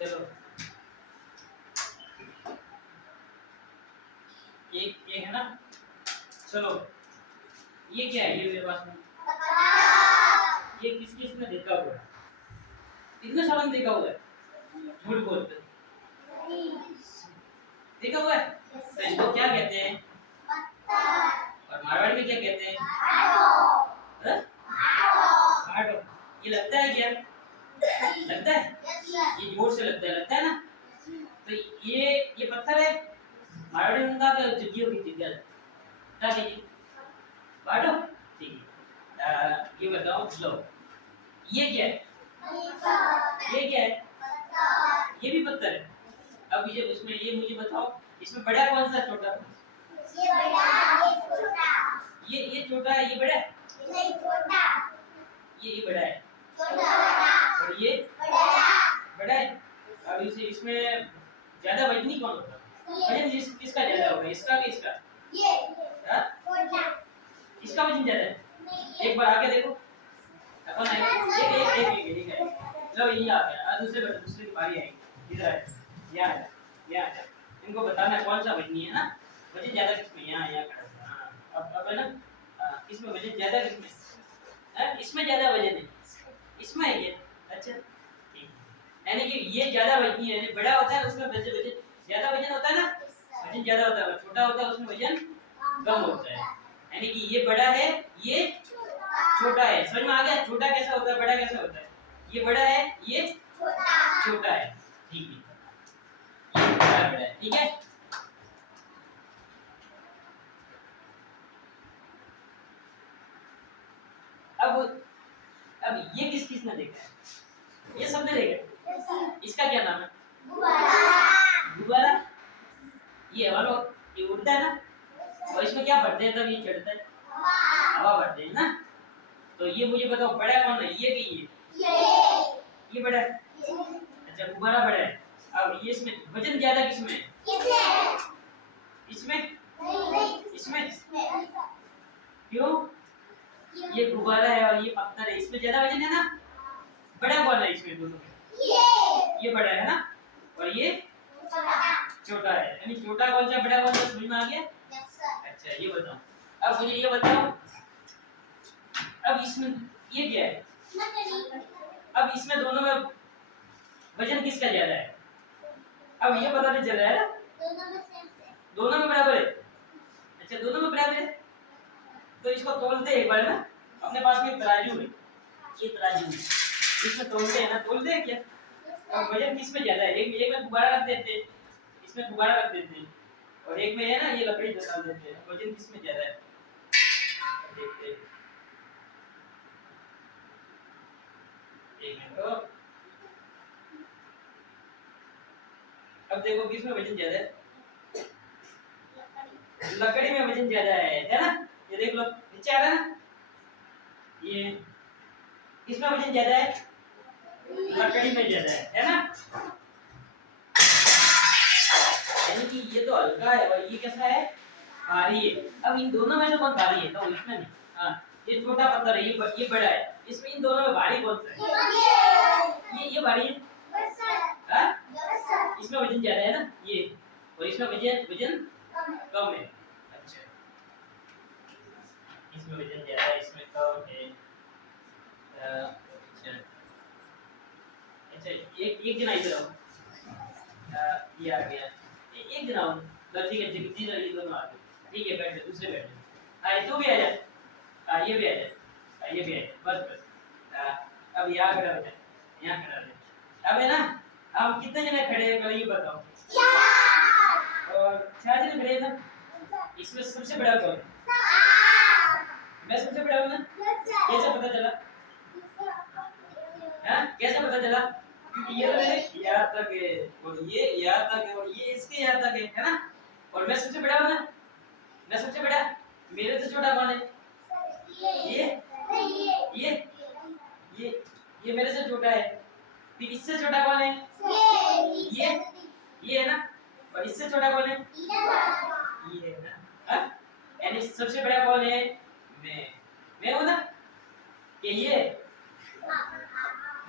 चलो एक एक है ना। चलो ये क्या है, ये मेरे पास में ये किस किस में देखा हुआ है, इतने सालों में देखा हुआ है, झूठ बोलते देखा हुआ है। तो इसको क्या कहते हैं, और मारवाड़ी में क्या कहते हैं, हार्ड। ये लगता है क्या, लगता है, ये जोर से लगता है ना। तो ये पत्थर है, मारवाड़ी में उनका जग्गियों की जगह क्या कीजिए बाटो, ठीक है। ये बताओ, लो ये क्या है, ये क्या है, ये भी पत्थर है। अब ये उसमें ये मुझे बताओ, इसमें बड़ा कौन सा, छोटा, ये बड़ा, ये छोटा, ये छोटा है, ये बड़ा है, नहीं छोटा, ये बड़ा है, छोटा बड़ा, और ये बड़ा है। अब इसमें ज्यादा वजनी कौन होता है, वजन किसका ज्यादा होगा, इसका कि इसका, ये हाँ छोटा, इसका वजन ज्यादा है। एक बार आके देखो, अपन आएंगे एक है, चलो ये आ गया, दूसरे की बारी आएगी, इधर आए, यहाँ आ जा, इनको बताना कौन सा वजनी है ना, वजन ज्यादा किसमें, यहाँ खड़ा। हाँ अब है ना, किसमें वजन ज्यादा, किसमें है, इसमें ज्यादा वजन है, इसमें है ये, अच्छा ठीक। यानी कि ये ज्यादा वजनी है, यानी बड़ा होता है उसमें वजन ज्यादा, वजन होता है ना, वजन ज्यादा होता है, छोटा होता है उसमें वजन कम होता है। यानी कि ये बड़ा है, ये छोटा है, समझ में आ गया, छोटा कैसा होता है, बड़ा कैसा होता है, ये बड़ा है, ये छोटा है, ठीक है, ये बड़ा है, ठीक है। अब ये किस किस ने देखा है, ये सबने देखा है, इसका क्या नाम है, गुब्बारा। ये हवा में ये उड़ता है ना, और इसमें क्या भरते हैं तब ये चढ़ता है, हवा भरते हैं ना। तो ये मुझे बताओ बड़ा कौन है, ये कि ये बड़ा है, अच्छा गुब्बारा बड़ा है। अब ये इसमें वजन ज्यादा किसमें है, इसमें क्यों, ये गुब्बारा है और ये पत्थर है, इसमें ज्यादा वजन है ना, बड़ा कौन है इसमें दोनों में, ये बड़ा है ना, और ये छोटा है, यानी छोटा कौन सा बड़ा कौन सा, समझ में आ गया। अच्छा ये बताओ, अब मुझे ये बताओ, अब इसमें ये क्या है, अब इसमें दोनों में वजन किसका ज्यादा है, अब ये पता नहीं चल रहा है ना, दोनों में बराबर है, अच्छा दोनों में बराबर है। तो इसको तोलते एक बार ना, अपने पास में तराजू है, ये तराजू है, इसमें तोलते हैं ना, तोलते हैं क्या, अब वजन किसमें ज्यादा है, एक में गुब्बारा रख देते हैं, इसमें गुब्बारा रख देते हैं, और एक में है ना ये लकड़ी डाल देते हैं, वजन किसमें ज्यादा है, देखते हैं एक मिनट। तो अब देखो किसमें वजन ज्यादा है, लकड़ी में वजन ज्यादा है ना, ये देख लो नीचे आ रहा है ना, ये किसमें वजन ज्यादा है, लकड़ी में ज्यादा है ना। यानी कि ये तो हल्का है और ये कैसा है, भारी है। अब इन दोनों में से कौन भारी है, तो इसमें नहीं, हाँ ये छोटा पत्थर है, ये बड़ा है, इसमें इन दोनों में भारी कौन सा है, ये भारी है, हाँ इसमें वजन ज्यादा है ना ये, और इसमें वजन कम है, अच्छा इसमें वजन ज्यादा है, इसमें कम है, अच्छा अच्छा एक जना इधर आओ, ये आ गया, एक जना आओ, ठीक है जी ये दोनों आ गए, ठीक है बैठ जा, दूसरे बैठ जा, हाँ तू भी आ जा, हाँ ये भी आ जा, ये भी आ जा, बस अब यहाँ खड़ा हो जा, यहाँ खड़ा हो जा। अब है ना, अब कितने जने खड़े हैं पहले ये बताओ, और 4 जने खड़े हैं ना, इसमें सबसे बड़ा कौन है, मैं सबसे बड़ा हूँ ना, कैसे पता चला, हाँ कैसे पता चला, क्योंकि ये तो यहाँ तक है और ये यहाँ तक है और ये इसके यहाँ तक है ना, और मैं सबसे बड़ा हूँ ना, मैं सबसे बड़ा, मेरे से छोटा कौन है, ये ये ये मेरे से छोटा है, फिर इससे छोटा कौन है? ये है ना। और इससे छोटा कौन है? ये है ना। हाँ? यानी सबसे बड़ा कौन है? मैं हूँ ना। कि ये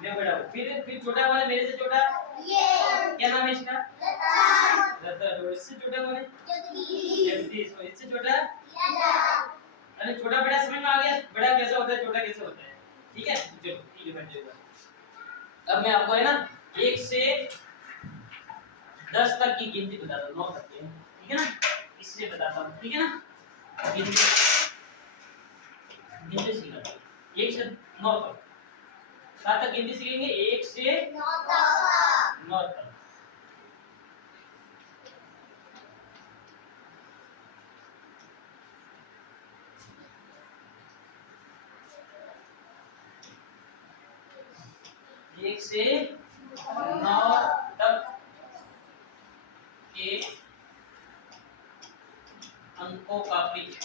मैं बड़ा हूँ। फिर छोटा कौन है मेरे से छोटा? क्या नाम है इसका? रतन। और इससे छोटा कौन है? जगदीश। और इससे छोटा? अरे छोटा बड़ा समझ में आ गया? बड़ा कैसा होता है, छोटा कैसे होता है? ठीक है, चलो ठीक है बन जाएगा। अब मैं आपको है ना 1 से 10 तक की गिनती बताता हूँ, 9 तक की, ठीक है ना? इसलिए बताता हूँ, ठीक है ना? गिनती सीखा 1 से 9 तक। 7 तक गिनती सीखेंगे, 1 से 9 तक। एक से 9 तक के अंकों का परिचय।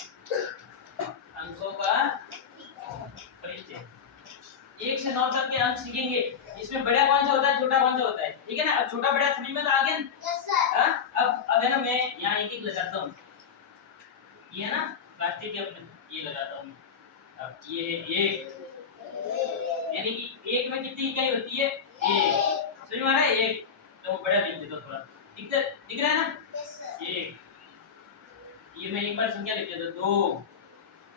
1 से 9 तक के अंक सीखेंगे। इसमें बड़ा कौन सा होता है, छोटा कौन सा होता है, ठीक है ना? अब छोटा बड़ा समझ में तो आ गया ना? अब है ना, मैं यहाँ एक एक लगाता हूँ। ये है ना प्लास्टिक के, अपने ये लगाता हूँ। अब ये एक, यानी कि एक में कितनी इकाई होती है? एक। समझ में आ रहा है? एक। तो बड़ा लिख देता हूँ थोड़ा, दिख रहा है ना? एक। ये मैं एक बार संख्या लिख देता हूँ। 2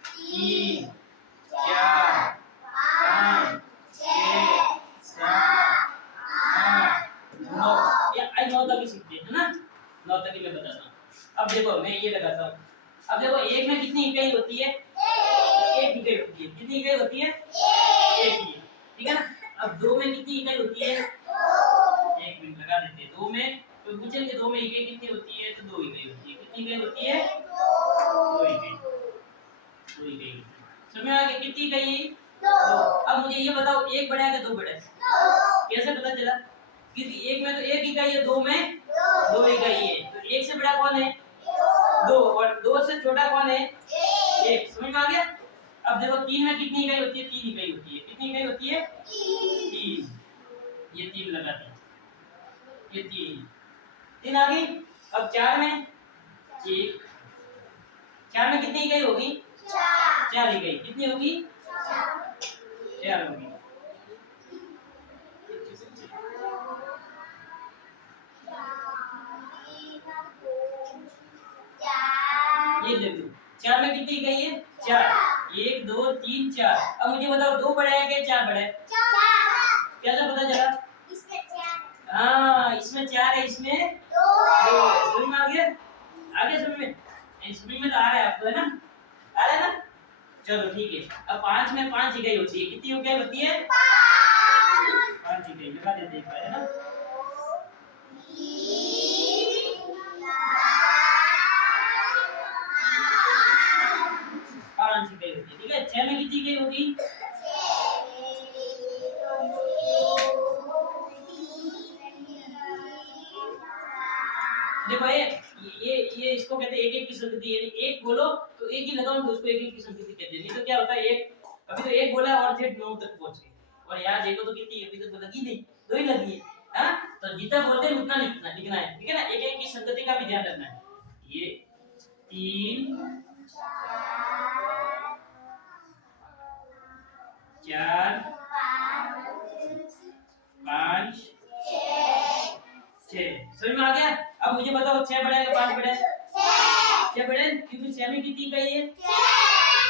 3 4 5 6 7 8 9। ये 9 तक ही सीखते हैं ना? 9 तक ही मैं बताता हूँ। अब देखो मैं ये लगाता हूँ। अब देखो एक में कितनी इकाई होती है? एक इकाई होती है। कितनी इकाई होती है? एक ही, ठीक है ना? अब 2 में कितनी इकाई होती है? एक मिनट लगा देते हैं। 2 में तो पूछेंगे 2 में इकाई कितनी होती है? तो 2 इकाई होती है। कितनी इकाई होती है? 2 इकाई। 2 इकाई। समझ में आ गया कितनी इकाई है? 2। अब मुझे ये बताओ, एक बड़ा है कि 2 बड़ा है? कैसे पता चला? क्योंकि एक में तो एक इकाई है, 2 में 2 इकाई है। तो एक से बड़ा कौन है? 2। और 2 से छोटा कौन है? 1। समझ में आ गया? अब देखो 3 में कितनी इकाई होती है? 3 इकाई होती है। कितनी इकाई होती है? 3। ये 3 लगा दिया। ये 3 आ गई। अब 4 में 1। 4 में कितनी इकाई होगी? 4 इकाई। कितनी होगी? 4 होगी। ये देखो 4 में कितनी इकाई है? 4। 1 2 3 4। अब मुझे बताओ 2 बड़ा है कि 4 बड़ा है? कैसे पता चला? हाँ, इसमें 4 है, इसमें 2 है। समझ में आ गया? आ गया समझ में? समझ में तो आ रहा है आपको, है ना? आ रहा है ना? चलो ठीक है। अब 5 में 5 इकाई होती है। कितनी इकाई होती है? 5 इकाई। लगा देते हैं, है ना? 5 इकाई होती है, ठीक है? 6 में कितनी इकाई होगी? देखो ये इसको कहते हैं एक एक की संगति। यानी एक बोलो तो एक ही लगाओ तो उसको एक एक की संगति कहते हैं। नहीं तो क्या होता है, एक अभी तो एक बोला और फिर 9 तक पहुंच गए। और यार देखो तो कितनी अभी तक तो लगी नहीं, 2 ही लगी है। हां, तो जितना बोलते हैं उतना लिखना है, ठीक है ना? एक एक की संगति का भी ध्यान रखना है। ये 3 4 5 6। समझ में आ गया? अब मुझे बताओ 6 बड़ा है कि 5 बड़ा है? 6 बड़ा है, क्योंकि 6 में कितनी इकाई है?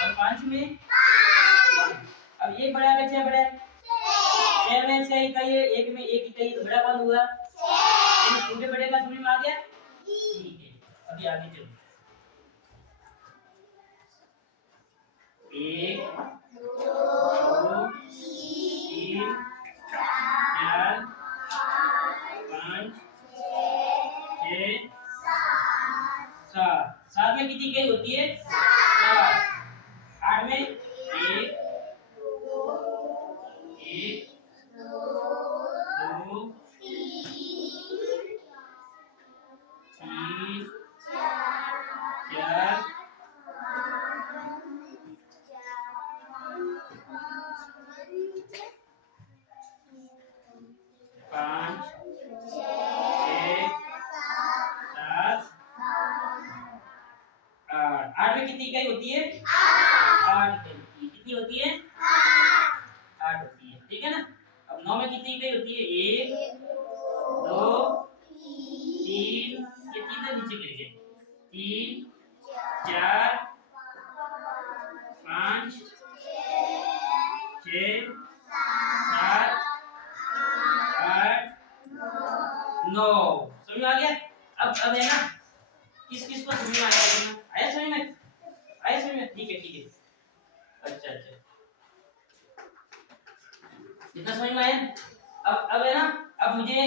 और 5 में 5। अब 1 बड़ा है कि 6 बड़ा है? 6 में 6 इकाई है, 1 में 1 इकाई, तो बड़ा कौन हुआ? छोटे बड़े का समझ में आ गया? ठीक है, अभी आगे चलो। 1 2 3 4 5 6 7। 7 में कितनी इकाई होती है? 7। 8 में 1 1 2 3 4 5 ठीक है ना। अब 9 में कितनी इकाई होती है? 1 2 3, ये 3 तो नीचे गिर गए, 3 4 5 6 7 8 9। समझ में आ गया? अब है ना, किस किस को समझ में आया? आया समझ में? आया समझ में? ठीक है। अच्छा इतना समझ में आया? अब है ना, अब मुझे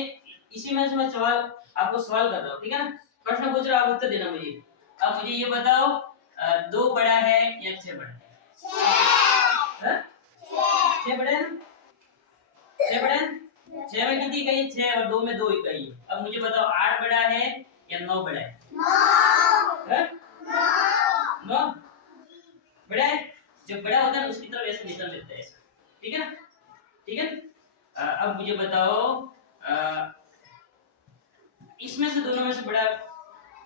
इसी में से मैं सवाल आपको सवाल कर रहा हूँ, ठीक है ना। प्रश्न पूछ रहा हूँ, आप उत्तर देना मुझे। अब मुझे ये बताओ, 2 बड़ा है या 6 बड़ा है? 6 बड़ा है ना? 6 बड़ा है ना? 6 में कितनी इकाई है? 6 और 2 में 2 इकाई है। अब मुझे बताओ 8 बड़ा है या 9 बड़ा है? 9 बड़ा है। जब बड़ा होता है उसकी तरफ ऐसे निशान लेते हैं, ठीक है ना। ठीक है। अब मुझे बताओ, इसमें से दोनों में से बड़ा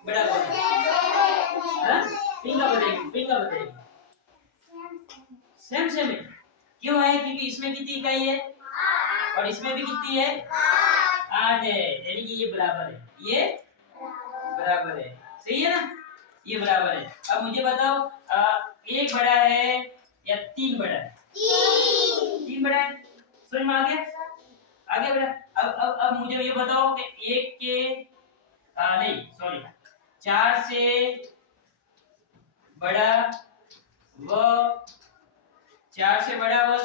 बड़ा कौन है? पिंका बताइए। सेम है। क्यों है? क्योंकि इसमें कितनी इकाई है और इसमें भी कितनी है? 8 है, यानी कि ये बराबर है, ये बराबर है। सही है ना, ये बराबर है। अब मुझे बताओ, 1 बड़ा है या 3 बड़ा है? 3 बड़ा है। समझ में आ गया? आगे बढ़ा। अब मुझे ये बताओ कि 1 के नहीं सॉरी 4 से बड़ा व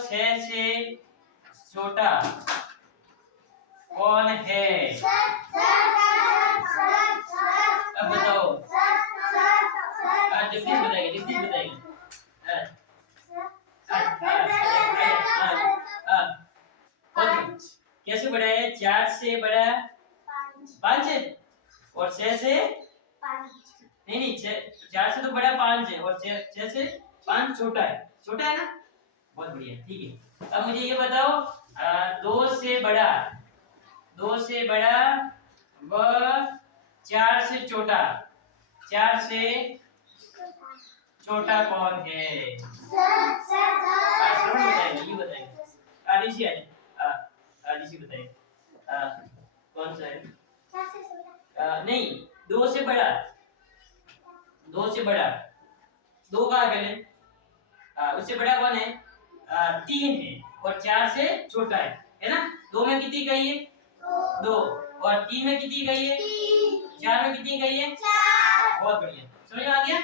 6 से छोटा कौन है? अब बताओ। जगदीश बताएंगे। कैसे बड़ा है? 4 से बड़ा 5 है और 6 से नहीं 4 से तो बड़ा 5 है और 6 से 5 छोटा है ना। बहुत बढ़िया, ठीक है। अब मुझे ये बताओ, 2 से बड़ा व 4 से छोटा कौन है? ये बताइए। आदिशी बताइए, कौन सा है? नहीं, 2 से बड़ा 2 का पहले, उससे बड़ा कौन है? 3 है और 4 से छोटा है ना। 2 में कितनी इकाई है? 2 और 3 में कितनी इकाई है? 4 में कितनी इकाई है? 4। बहुत बढ़िया, समझ में आ गया?